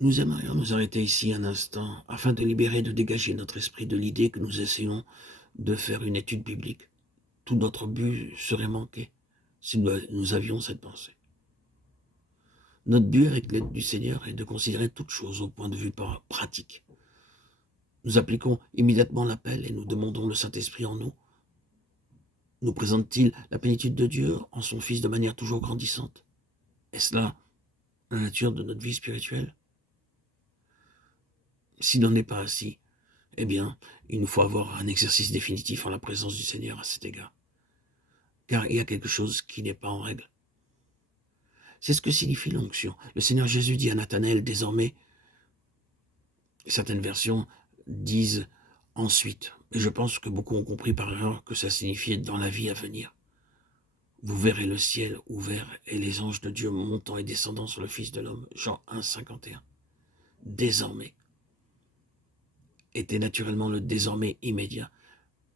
Nous aimerions nous arrêter ici un instant afin de libérer et de dégager notre esprit de l'idée que nous essayons de faire une étude biblique. Tout notre but serait manqué si nous avions cette pensée. Notre but avec l'aide du Seigneur est de considérer toutes choses au point de vue pratique. Nous appliquons immédiatement l'appel et nous demandons le Saint-Esprit en nous. Nous présente-t-il la plénitude de Dieu en son Fils de manière toujours grandissante? Est-ce là la nature de notre vie spirituelle? S'il n'en est pas ainsi, eh bien, il nous faut avoir un exercice définitif en la présence du Seigneur à cet égard. Car il y a quelque chose qui n'est pas en règle. C'est ce que signifie l'onction. Le Seigneur Jésus dit à Nathanaël désormais, certaines versions disent ensuite, et je pense que beaucoup ont compris par erreur que ça signifiait dans la vie à venir. Vous verrez le ciel ouvert et les anges de Dieu montant et descendant sur le Fils de l'homme. Jean 1, 51. Désormais était naturellement le désormais immédiat.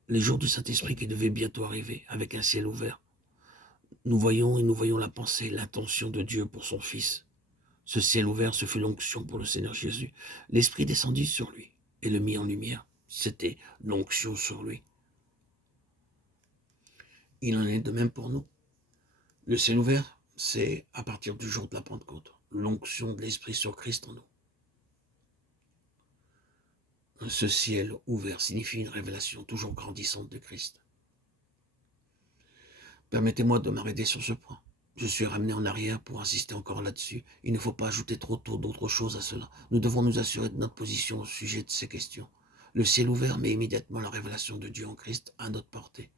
Les jours du Saint-Esprit qui devaient bientôt arriver, avec un ciel ouvert. Nous voyons la pensée, l'intention de Dieu pour son Fils. Ce ciel ouvert, ce fut l'onction pour le Seigneur Jésus. L'Esprit descendit sur lui et le mit en lumière. C'était l'onction sur lui. Il en est de même pour nous. Le ciel ouvert, c'est à partir du jour de la Pentecôte, l'onction de l'Esprit sur Christ en nous. Ce ciel ouvert signifie une révélation toujours grandissante de Christ. Permettez-moi de m'arrêter sur ce point. Je suis ramené en arrière pour insister encore là-dessus. Il ne faut pas ajouter trop tôt d'autres choses à cela. Nous devons nous assurer de notre position au sujet de ces questions. Le ciel ouvert met immédiatement la révélation de Dieu en Christ à notre portée.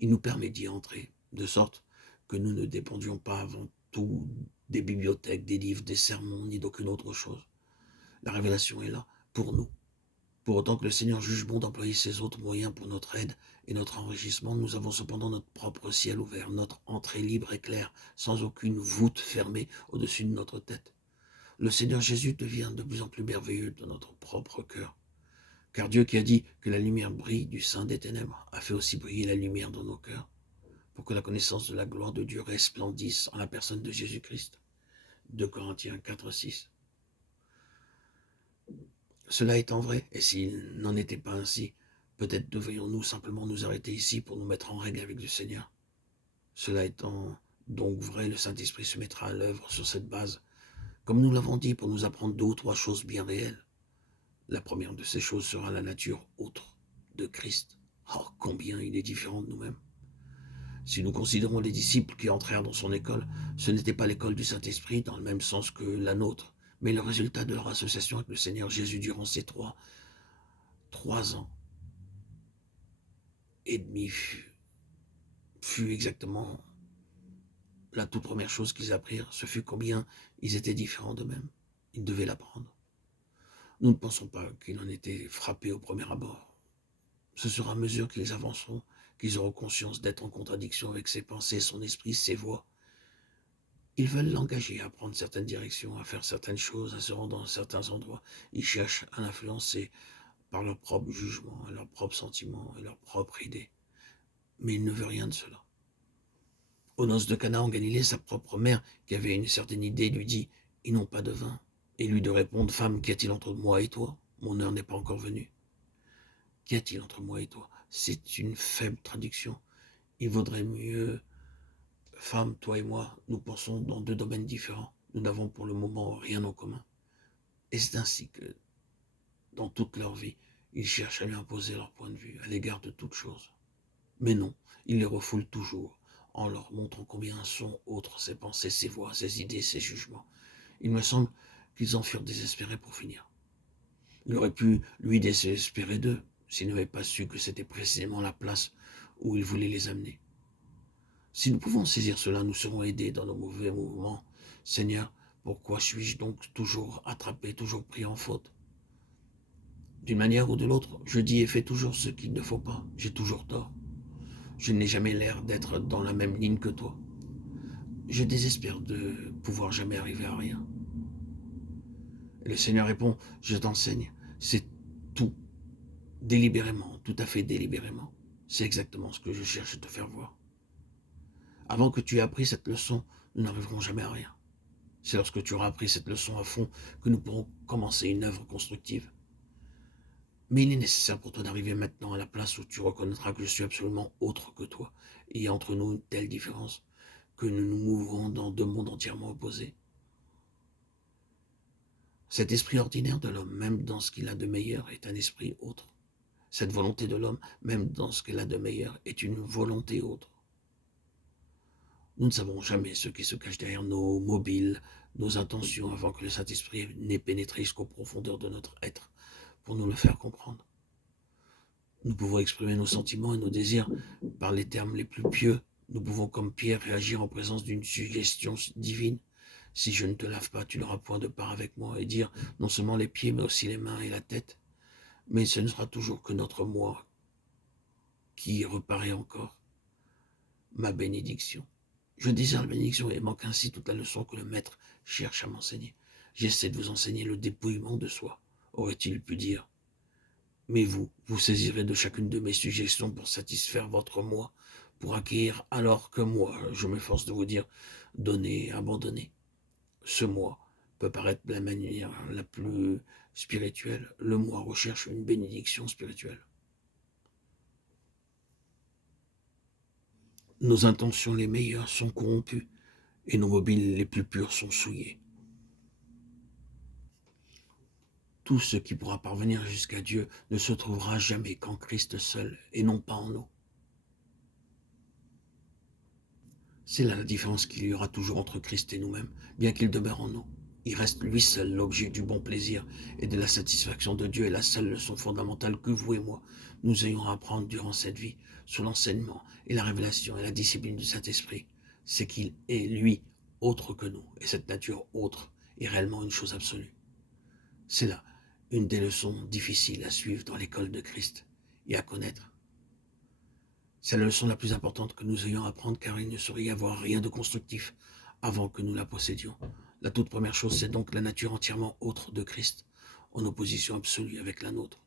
Il nous permet d'y entrer, de sorte que nous ne dépendions pas avant tout des bibliothèques, des livres, des sermons, ni d'aucune autre chose. La révélation est là, pour nous. Pour autant que le Seigneur juge bon d'employer ces autres moyens pour notre aide et notre enrichissement, nous avons cependant notre propre ciel ouvert, notre entrée libre et claire, sans aucune voûte fermée au-dessus de notre tête. Le Seigneur Jésus devient de plus en plus merveilleux dans notre propre cœur. Car Dieu qui a dit que la lumière brille du sein des ténèbres a fait aussi briller la lumière dans nos cœurs, pour que la connaissance de la gloire de Dieu resplendisse en la personne de Jésus-Christ. 2 Corinthiens 4, 6. Cela étant vrai, et s'il n'en était pas ainsi, peut-être devrions-nous simplement nous arrêter ici pour nous mettre en règle avec le Seigneur. Cela étant donc vrai, le Saint-Esprit se mettra à l'œuvre sur cette base, comme nous l'avons dit, pour nous apprendre 2 ou 3 choses bien réelles. La première de ces choses sera la nature autre de Christ. Oh, combien il est différent de nous-mêmes. Si nous considérons les disciples qui entrèrent dans son école, ce n'était pas l'école du Saint-Esprit dans le même sens que la nôtre, mais le résultat de leur association avec le Seigneur Jésus durant ces trois ans et demi fut exactement la toute première chose qu'ils apprirent. Ce fut combien ils étaient différents d'eux-mêmes. Ils devaient l'apprendre. Nous ne pensons pas qu'ils en étaient frappés au premier abord. Ce sera à mesure qu'ils avanceront qu'ils auront conscience d'être en contradiction avec ses pensées, son esprit, ses voix. Ils veulent l'engager à prendre certaines directions, à faire certaines choses, à se rendre dans certains endroits. Ils cherchent à l'influencer par leur propre jugement, leurs propres sentiments et leurs propres idées. Mais il ne veut rien de cela. Aux noces de Cana en Galilée, sa propre mère, qui avait une certaine idée, lui dit « Ils n'ont pas de vin ». Et lui de répondre « Femme, qu'y a-t-il entre moi et toi? Mon heure n'est pas encore venue. » Qu'y a-t-il entre moi et toi? C'est une faible traduction. Il vaudrait mieux, femme, toi et moi, nous pensons dans 2 domaines différents. Nous n'avons pour le moment rien en commun. Et c'est ainsi que, dans toute leur vie, ils cherchent à lui imposer leur point de vue à l'égard de toute chose. Mais non, ils les refoulent toujours, en leur montrant combien sont autres ses pensées, ses voix, ses idées, ses jugements. Il me semble qu'ils en furent désespérés pour finir. Il aurait pu, lui, désespérer d'eux, s'il n'avait pas su que c'était précisément la place où il voulait les amener. Si nous pouvons saisir cela, nous serons aidés dans nos mauvais mouvements. Seigneur, pourquoi suis-je donc toujours attrapé, toujours pris en faute? D'une manière ou de l'autre, je dis et fais toujours ce qu'il ne faut pas. J'ai toujours tort. Je n'ai jamais l'air d'être dans la même ligne que toi. Je désespère de pouvoir jamais arriver à rien. Et le Seigneur répond, je t'enseigne, c'est tout, délibérément, tout à fait délibérément. C'est exactement ce que je cherche à te faire voir. Avant que tu aies appris cette leçon, nous n'arriverons jamais à rien. C'est lorsque tu auras appris cette leçon à fond que nous pourrons commencer une œuvre constructive. Mais il est nécessaire pour toi d'arriver maintenant à la place où tu reconnaîtras que je suis absolument autre que toi. Et il y a entre nous une telle différence que nous nous mouvons dans deux mondes entièrement opposés. Cet esprit ordinaire de l'homme, même dans ce qu'il a de meilleur, est un esprit autre. Cette volonté de l'homme, même dans ce qu'elle a de meilleur, est une volonté autre. Nous ne savons jamais ce qui se cache derrière nos mobiles, nos intentions, avant que le Saint-Esprit n'ait pénétré jusqu'aux profondeurs de notre être pour nous le faire comprendre. Nous pouvons exprimer nos sentiments et nos désirs par les termes les plus pieux. Nous pouvons, comme Pierre, réagir en présence d'une suggestion divine. Si je ne te lave pas, tu n'auras point de part avec moi, et dire non seulement les pieds, mais aussi les mains et la tête. Mais ce ne sera toujours que notre moi qui reparaît encore ma bénédiction. Je désire la bénédiction et manque ainsi toute la leçon que le maître cherche à m'enseigner. J'essaie de vous enseigner le dépouillement de soi, aurait-il pu dire. Mais vous saisirez de chacune de mes suggestions pour satisfaire votre moi, pour acquérir alors que moi, je m'efforce de vous dire, donner, abandonner. Ce moi peut paraître de la manière la plus spirituelle. Le moi recherche une bénédiction spirituelle. Nos intentions les meilleures sont corrompues et nos mobiles les plus purs sont souillés. Tout ce qui pourra parvenir jusqu'à Dieu ne se trouvera jamais qu'en Christ seul et non pas en nous. C'est là la différence qu'il y aura toujours entre Christ et nous-mêmes, bien qu'il demeure en nous. Il reste lui seul l'objet du bon plaisir et de la satisfaction de Dieu est la seule leçon fondamentale que vous et moi, nous ayons à apprendre durant cette vie, sous l'enseignement et la révélation et la discipline du Saint-Esprit. C'est qu'il est, lui, autre que nous, et cette nature autre est réellement une chose absolue. C'est là une des leçons difficiles à suivre dans l'école de Christ et à connaître. C'est la leçon la plus importante que nous ayons à apprendre car il ne saurait y avoir rien de constructif avant que nous la possédions. La toute première chose, c'est donc la nature entièrement autre de Christ, en opposition absolue avec la nôtre.